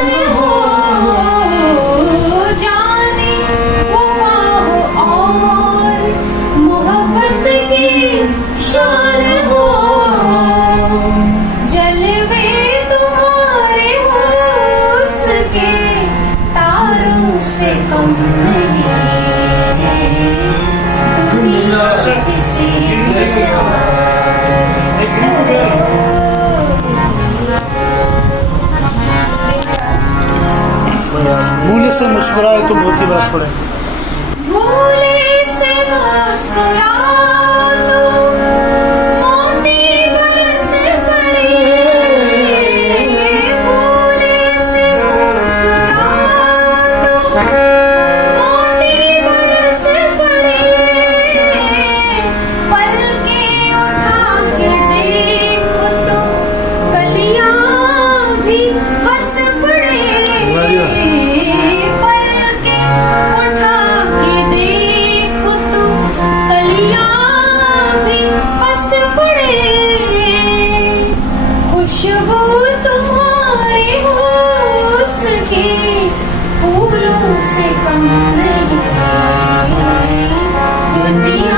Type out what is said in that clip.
जान हो, जाने वफा हो और मोहब्बत की शान हो, जलवे तुम्हारे हुस्न के तारों से कम नहीं, दुनिया किसी भूले से मुस्कुराए तो बहुत ही बरस पड़े। भूले से मुस्कुरा तो मोती बरस पड़े, भूले से मुस्कुरा तो मोती बरस पड़े, पलकें उठा के देखो तो कलियां भी हंस पड़े, खुशबू तुम्हारे हुस्न की फूलों से कम नहीं, दुनिया